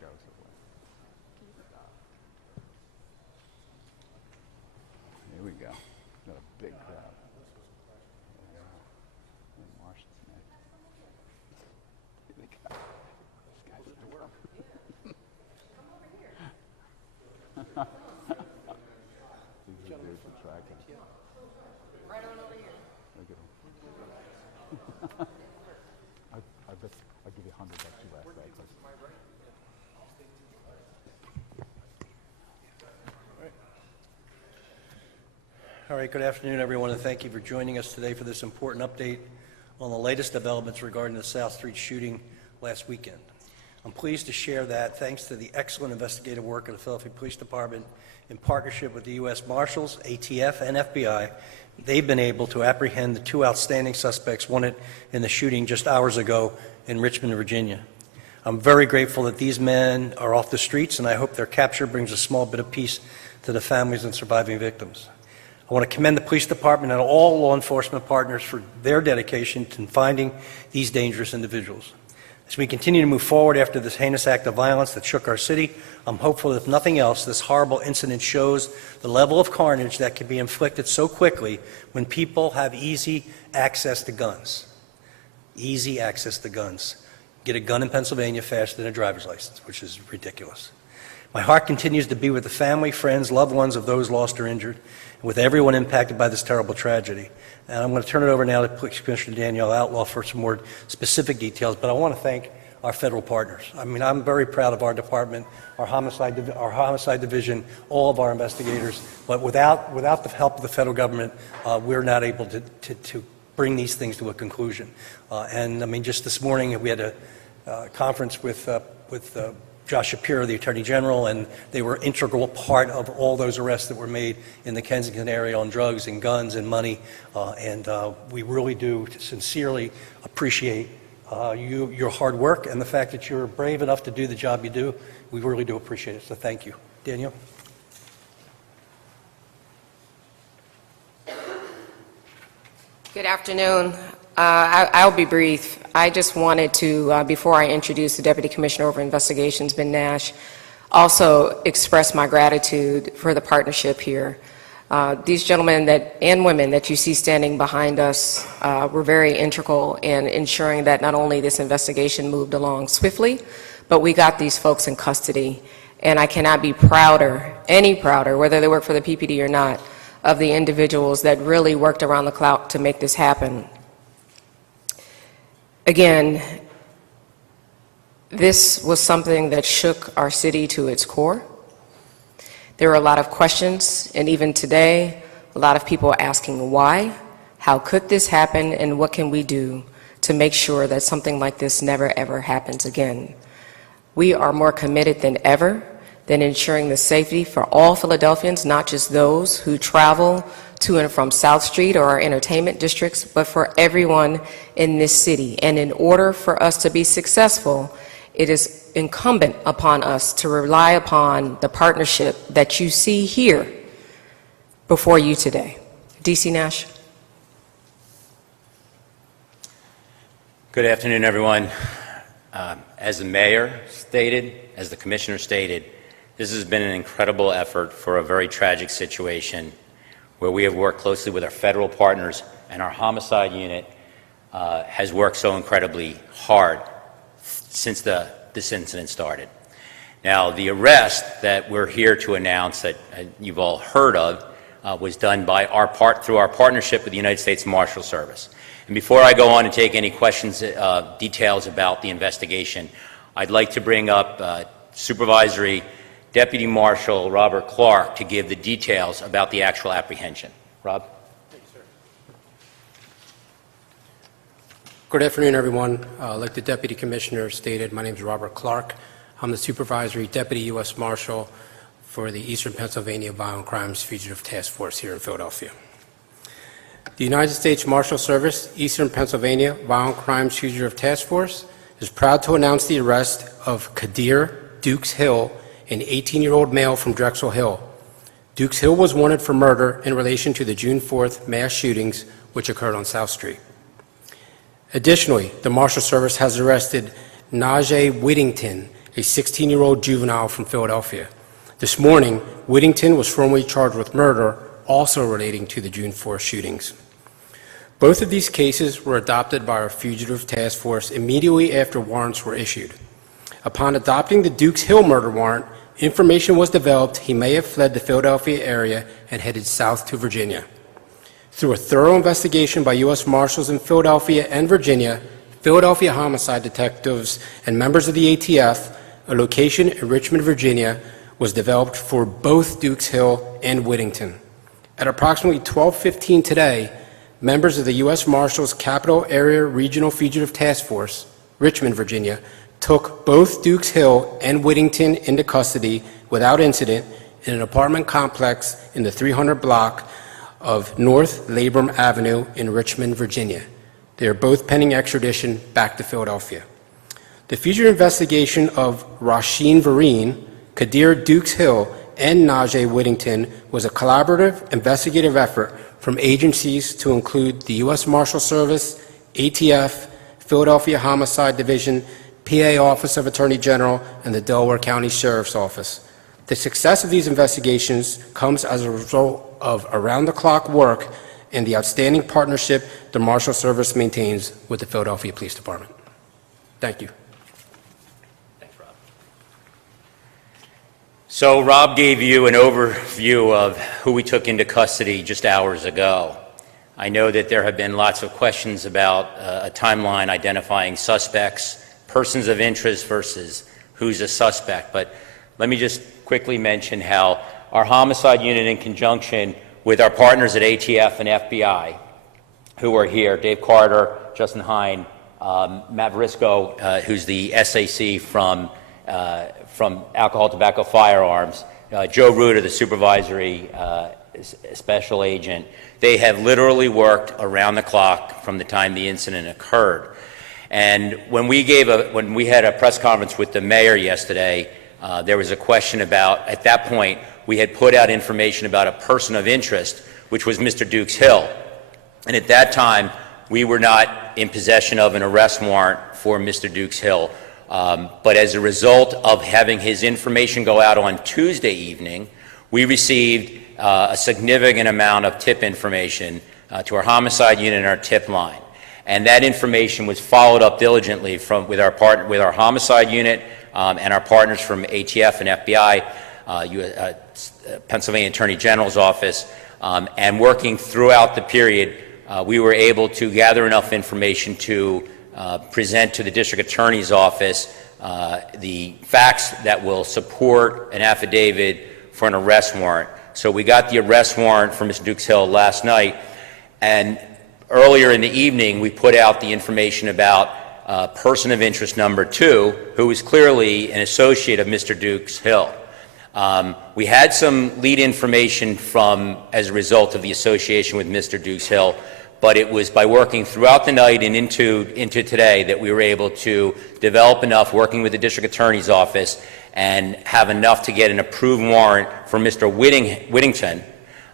goes away. Here we go. Got a big crowd. Yeah. And Marshals next. Here we go. This guy's These are dudes for tracking. Right on over here. Look at him. I bet I'll give you 100 bucks you last night. All right, good afternoon, everyone, and thank you for joining us today for this important update on the latest developments regarding the South Street shooting last weekend. I'm pleased to share that, thanks to the excellent investigative work of the Philadelphia Police Department in partnership with the U.S. Marshals, ATF, and FBI, they've been able to apprehend the two outstanding suspects wanted in the shooting just hours ago in Richmond, Virginia. I'm very grateful that these men are off the streets, and I hope their capture brings a small bit of peace to the families and surviving victims. I want to commend the police department and all law enforcement partners for their dedication to finding these dangerous individuals. As we continue to move forward after this heinous act of violence that shook our city, I'm hopeful that if nothing else, this horrible incident shows the level of carnage that can be inflicted so quickly when people have easy access to guns. Easy access to guns. Get a gun in Pennsylvania faster than a driver's license, which is ridiculous. My heart continues to be with the family, friends, loved ones of those lost or injured, and with everyone impacted by this terrible tragedy. And I'm going to turn it over now to Police Commissioner Danielle Outlaw for some more specific details, but I want to thank our federal partners. I mean, I'm very proud of our department, our homicide division, all of our investigators, but without the help of the federal government, we're not able to bring these things to a conclusion. And I mean, just this morning we had a conference with Josh Shapiro, the Attorney General, and they were an integral part of all those arrests that were made in the Kensington area on drugs and guns and money. And we really do sincerely appreciate your hard work and the fact that you're brave enough to do the job you do. We really do appreciate it, so thank you. Daniel? Good afternoon. I'll be brief. I just wanted to, before I introduce the Deputy Commissioner over Investigations, Ben Nash, also express my gratitude for the partnership here. These gentlemen and women that you see standing behind us were very integral in ensuring that not only this investigation moved along swiftly, but we got these folks in custody. And I cannot be prouder, any prouder, whether they work for the PPD or not, of the individuals that really worked around the clock to make this happen. Again, this was something that shook our city to its core. There were a lot of questions, and even today, a lot of people asking why, how could this happen, and what can we do to make sure that something like this never ever happens again. We are more committed than ever than ensuring the safety for all Philadelphians, not just those who travel to and from South Street or our entertainment districts, but for everyone in this city. And in order for us to be successful, it is incumbent upon us to rely upon the partnership that you see here before you today. DC Nash. Good afternoon, everyone. As the mayor stated, as the commissioner stated, this has been an incredible effort for a very tragic situation where we have worked closely with our federal partners, and our homicide unit has worked so incredibly hard since this incident started. Now, the arrest that we're here to announce that you've all heard of was done by through our partnership with the United States Marshals Service. And before I go on and take any questions, details about the investigation, I'd like to bring up Supervisory Deputy Marshal Robert Clark to give the details about the actual apprehension. Rob? Thank you, sir. Good afternoon, everyone. Like the Deputy Commissioner stated, my name is Robert Clark. I'm the Supervisory Deputy U.S. Marshal for the Eastern Pennsylvania Violent Crimes Fugitive Task Force here in Philadelphia. The United States Marshal Service, Eastern Pennsylvania Violent Crimes Fugitive Task Force, is proud to announce the arrest of Kadir Dukes Hill, an 18-year-old male from Drexel Hill. Dukes Hill was wanted for murder in relation to the June 4th mass shootings which occurred on South Street. Additionally, the Marshal Service has arrested Najee Whittington, a 16-year-old juvenile from Philadelphia. This morning, Whittington was formally charged with murder, also relating to the June 4th shootings. Both of these cases were adopted by our fugitive task force immediately after warrants were issued. Upon adopting the Dukes Hill murder warrant, information was developed he may have fled the Philadelphia area and headed south to Virginia. Through a thorough investigation by U.S. Marshals in Philadelphia and Virginia, Philadelphia homicide detectives and members of the ATF, a location in Richmond, Virginia, was developed for both Dukes Hill and Whittington. At approximately 12:15 today, members of the U.S. Marshals Capital Area Regional Fugitive Task Force, Richmond, Virginia, took both Dukes Hill and Whittington into custody without incident in an apartment complex in the 300 block of North Labrum Avenue in Richmond, Virginia. They are both pending extradition back to Philadelphia. The fugitive investigation of Rasheen Vereen, Kadir Dukes Hill, and Najee Whittington was a collaborative investigative effort from agencies to include the U.S. Marshal Service, ATF, Philadelphia Homicide Division, PA Office of Attorney General, and the Delaware County Sheriff's Office. The success of these investigations comes as a result of around-the-clock work and the outstanding partnership the Marshal Service maintains with the Philadelphia Police Department. Thank you. Thanks, Rob. So Rob gave you an overview of who we took into custody just hours ago. I know that there have been lots of questions about a timeline identifying suspects, persons of interest versus who's a suspect, but let me just quickly mention how our homicide unit, in conjunction with our partners at ATF and FBI, who are here, Dave Carter, Justin Hine, Matt Briscoe, who's the SAC from Alcohol, Tobacco, Firearms, Joe Ruder, the supervisory special agent. They have literally worked around the clock from the time the incident occurred. And when we had a press conference with the mayor yesterday, there was a question about, at that point, we had put out information about a person of interest, which was Mr. Dukes Hill. And at that time, we were not in possession of an arrest warrant for Mr. Dukes Hill. But as a result of having his information go out on Tuesday evening, we received a significant amount of tip information to our homicide unit and our tip line. And that information was followed up diligently with our homicide unit and our partners from ATF and FBI, Pennsylvania Attorney General's office, and working throughout the period, we were able to gather enough information to present to the district attorney's office the facts that will support an affidavit for an arrest warrant. So we got the arrest warrant for Mr. Dukes Hill last night, and earlier in the evening we put out the information about person of interest number 2, who is clearly an associate of Mr. Dukes Hill. We had some lead information as a result of the association with Mr. Dukes Hill, but it was by working throughout the night and into today that we were able to develop enough, working with the district attorney's office, and have enough to get an approved warrant for Mr. Whittington.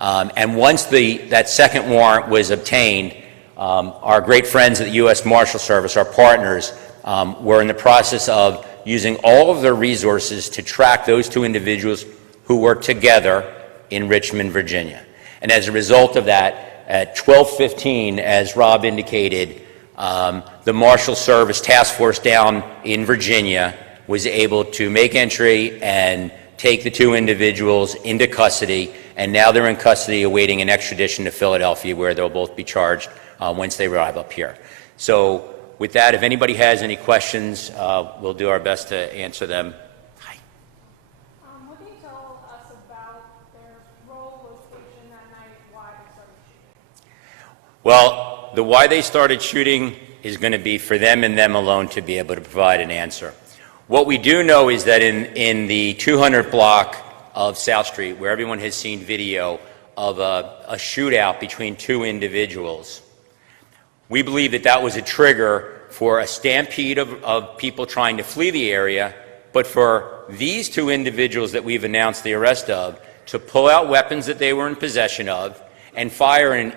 And once that second warrant was obtained, our great friends at the U.S. Marshal Service, our partners, were in the process of using all of their resources to track those 2 individuals who were together in Richmond, Virginia. And as a result of that, at 12:15, as Rob indicated, the Marshal Service task force down in Virginia was able to make entry and take the 2 individuals into custody, and now they're in custody awaiting an extradition to Philadelphia, where they'll both be charged once they arrive up here. So with that, if anybody has any questions, we'll do our best to answer them. Hi. What can you tell us about their role, location that night, why they started shooting? Well, the why they started shooting is going to be for them and them alone to be able to provide an answer. What we do know is that in the 200 block of South Street, where everyone has seen video of a shootout between 2 individuals, we believe that was a trigger for a stampede of people trying to flee the area, but for these 2 individuals that we've announced the arrest of to pull out weapons that they were in possession of and fire in an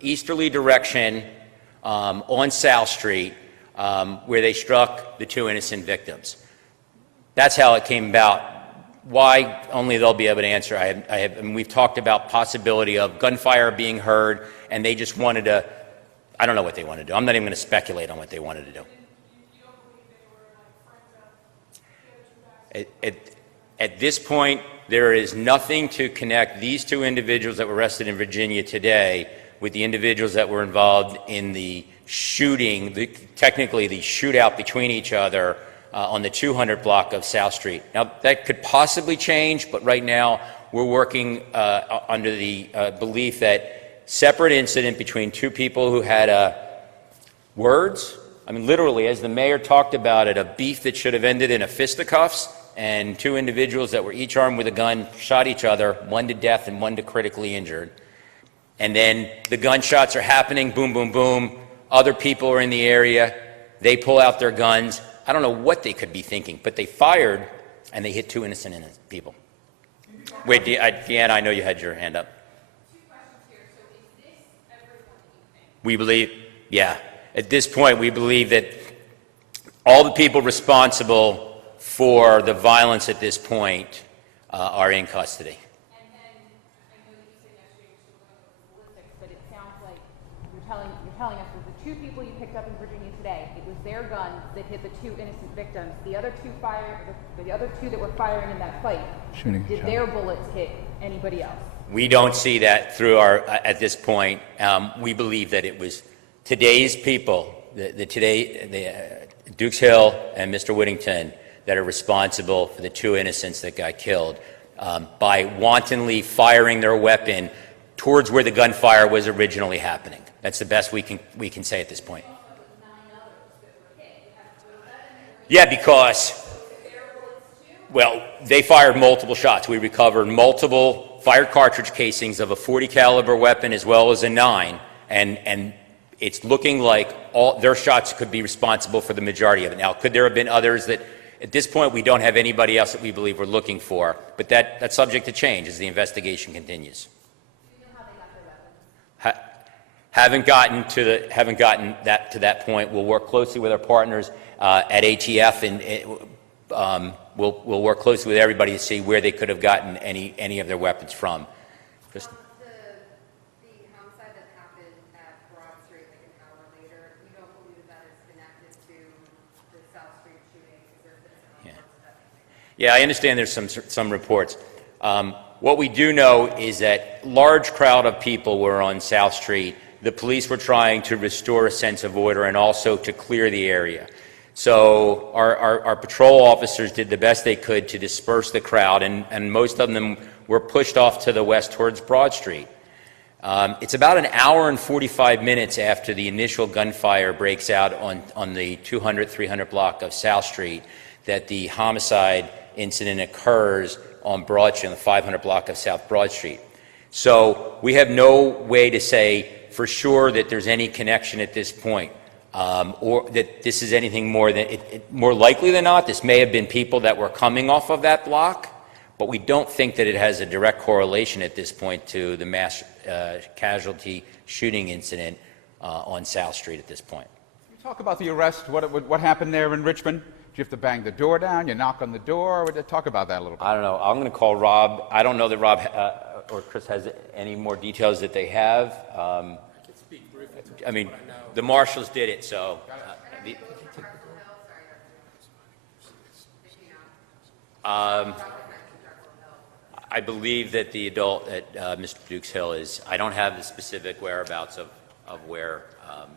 easterly direction on South Street, where they struck the 2 innocent victims. That's how it came about. Why? Only they'll be able to answer. And we've talked about possibility of gunfire being heard, and they just wanted to, I don't know what they wanted to do. I'm not even going to speculate on what they wanted to do. At this point, there is nothing to connect these two individuals that were arrested in Virginia today with the individuals that were involved in the shooting, technically the shootout between each other on the 200 block of South Street. Now, that could possibly change, but right now we're working under the belief that separate incident between two people who had words, I mean, literally, as the mayor talked about it, a beef that should have ended in a fisticuffs, and two individuals that were each armed with a gun shot each other, one to death and one to critically injured. And then the gunshots are happening, boom, boom, boom. Other people are in the area. They pull out their guns. I don't know what they could be thinking, but they fired, and they hit two innocent people. Wait, Deanna, I know you had your hand up. Two questions here. So is this everyone that you think? We believe, yeah. At this point, we believe that all the people responsible for the violence at this point are in custody. And then, I know that you said yesterday you're still going with ballistics, but it sounds like you're telling us that the two people you picked up in Virginia today, it was their guns that hit the two innocent victims. The other two that were firing in that fight, did their bullets hit anybody else? We don't see that through our, at this point. We believe that it was today's people, Dukes Hill and Mr. Whittington, that are responsible for the two innocents that got killed by wantonly firing their weapon towards where the gunfire was originally happening. That's the best we can say at this point. Yeah, because, well, they fired multiple shots. We recovered multiple fired cartridge casings of a .40 caliber weapon as well as a 9, and it's looking like all their shots could be responsible for the majority of it. Now, could there have been others that? At this point, we don't have anybody else that we believe we're looking for, but that's subject to change as the investigation continues. Do you know how they got their weapons? Haven't gotten to that point. We'll work closely with our partners at ATF, and we'll work closely with everybody to see where they could have gotten any of their weapons from. The homicide that happened at Broad Street like an hour later, you don't believe that is connected to the South Street shooting? Is there been some reports of that? Yeah, I understand there's some reports. What we do know is that large crowd of people were on South Street. The police were trying to restore a sense of order and also to clear the area. So our patrol officers did the best they could to disperse the crowd, and most of them were pushed off to the west towards Broad Street. It's about an hour and 45 minutes after the initial gunfire breaks out on the 200, 300 block of South Street that the homicide incident occurs on Broad Street, on the 500 block of South Broad Street. So we have no way to say for sure that there's any connection at this point, or that this is anything more than, more likely than not, this may have been people that were coming off of that block, but we don't think that it has a direct correlation at this point to the mass casualty shooting incident on South Street at this point. Can you talk about the arrest? What happened there in Richmond? Did you have to bang the door down? You knock on the door? Talk about that a little bit. I don't know. I'm going to call Rob. I don't know that Rob or Chris has any more details that they have. I can speak briefly. I mean, the marshals did it, so. I believe that the adult at Mr. Dukes Hill is, I don't have the specific whereabouts of where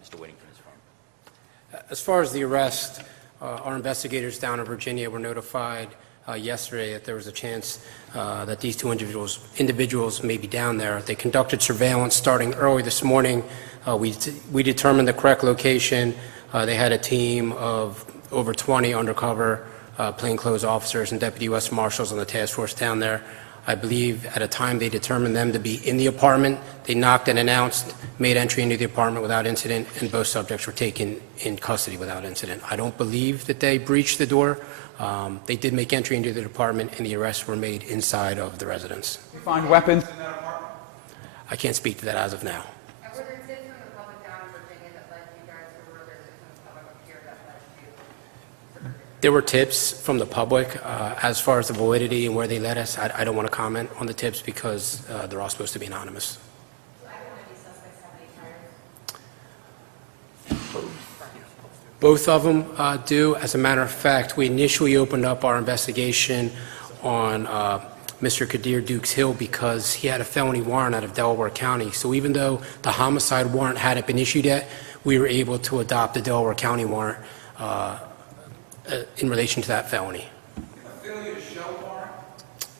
Mr. Whittington is from. As far as the arrest, our investigators down in Virginia were notified yesterday that there was a chance that these two individuals may be down there. They conducted surveillance starting early this morning. We determined the correct location. They had a team of over 20 undercover plainclothes officers and deputy U.S. Marshals on the task force down there. I believe at a time they determined them to be in the apartment. They knocked and announced, made entry into the apartment without incident, and both subjects were taken in custody without incident. I don't believe that they breached the door. They did make entry into the apartment, and the arrests were made inside of the residence. Did you find weapons in that apartment? I can't speak to that as of now. And were there tips from the public down in Virginia that led you guys, or were there tips from the public up here that led you? There were tips from the public. As far as the validity and where they led us, I don't want to comment on the tips because they're all supposed to be anonymous. Both of them do. As a matter of fact, we initially opened up our investigation on Mr. Kadir Dukes Hill because he had a felony warrant out of Delaware County. So even though the homicide warrant hadn't been issued yet, we were able to adopt the Delaware County warrant in relation to that felony. A failure to show warrant?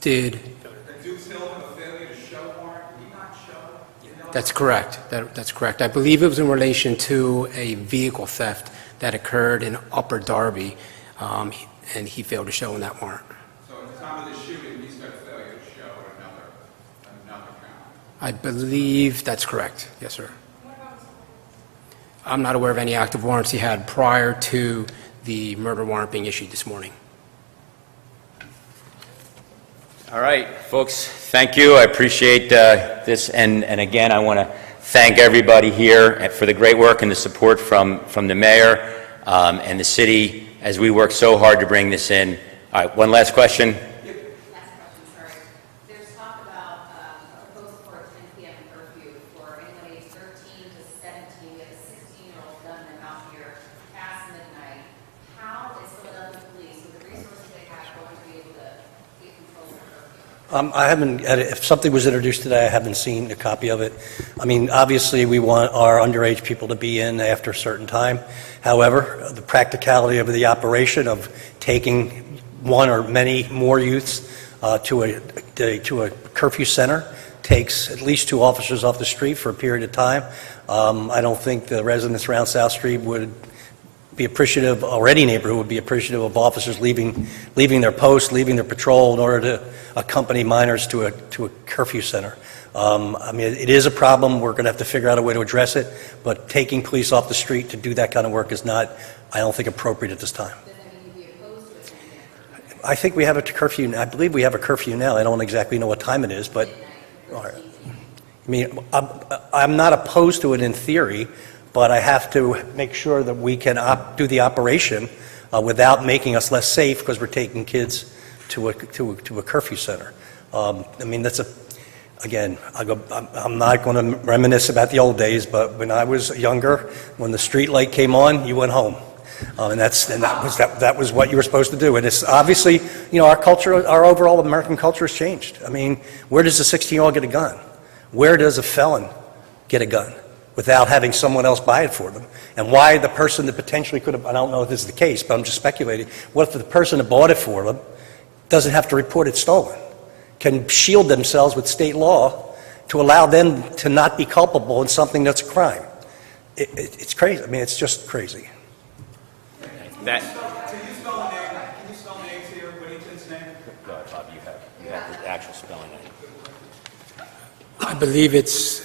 Did The Dukes Hill have a failure to show warrant? Did he not show? That's correct. That's correct. I believe it was in relation to a vehicle theft that occurred in Upper Darby, and he failed to show in that warrant. So at the time of the shooting, he's got a failure to show at another count? I believe that's correct. Yes, sir. I'm not aware of any active warrants he had prior to the murder warrant being issued this morning. All right, folks, thank you. I appreciate this. And again, I want to thank everybody here for the great work and the support from the mayor and the city as we work so hard to bring this in. All right, one last question. Last question, sorry. There's talk about a proposal for a 10 p.m. curfew for anyone aged 13 to 17. We have a 16-year-old gunman out here past midnight. How is Philadelphia police, with the resources they have, going to be able to get control of the curfew? I haven't, if something was introduced today, I haven't seen a copy of it. I mean, obviously, we want our underage people to be in after a certain time. However, the practicality of the operation of taking one or many more youths to a curfew center takes at least 2 officers off the street for a period of time. I don't think the residents around South Street would be appreciative, or any neighborhood would be appreciative of officers leaving their post, leaving their patrol in order to accompany minors to a curfew center. I mean, it is a problem. We're going to have to figure out a way to address it, but taking police off the street to do that kind of work is not, I don't think, appropriate at this time. Does that mean you'd be opposed to it? I think we have a curfew. I believe we have a curfew now. I don't exactly know what time it is, but all right. I mean, I'm not opposed to it in theory, but I have to make sure that we can do the operation without making us less safe because we're taking kids to a curfew center. I mean, again, I'm not going to reminisce about the old days, but when I was younger, when the street light came on, you went home. And that was what you were supposed to do. And it's obviously, our culture, our overall American culture has changed. I mean, where does a 16-year-old get a gun? Where does a felon get a gun without having someone else buy it for them? And why the person that potentially could have, I don't know if this is the case, but I'm just speculating, what if the person that bought it for them doesn't have to report it stolen, can shield themselves with state law to allow them to not be culpable in something that's a crime? It's crazy. I mean, it's just crazy. That. Can you spell names here, Whittington's name? Go ahead, Bob, you have the actual spelling. I believe it's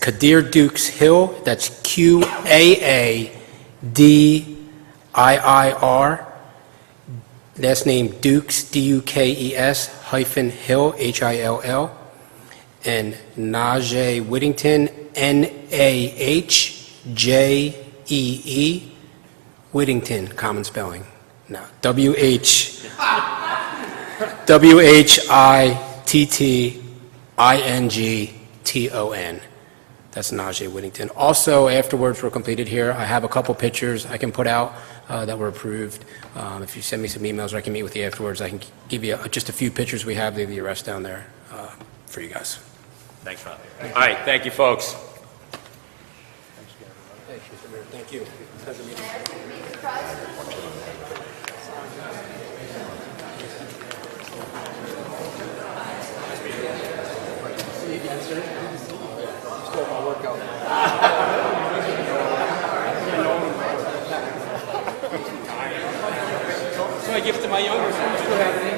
Kadir Dukes Hill. That's Qaaddiir. Last name Dukes, Dukes, hyphen Hill, Hill. And Najee Whittington, Nahjee, Whittington, common spelling. No, Whittington. That's Najee Whittington. Also, afterwards, we're completed here. I have a couple pictures I can put out that were approved. If you send me some emails or I can meet with you afterwards, I can give you just a few pictures we have of the arrest down there for you guys. Thanks, Rob. All right, thank you, folks. Thank you. So I give it to my younger son.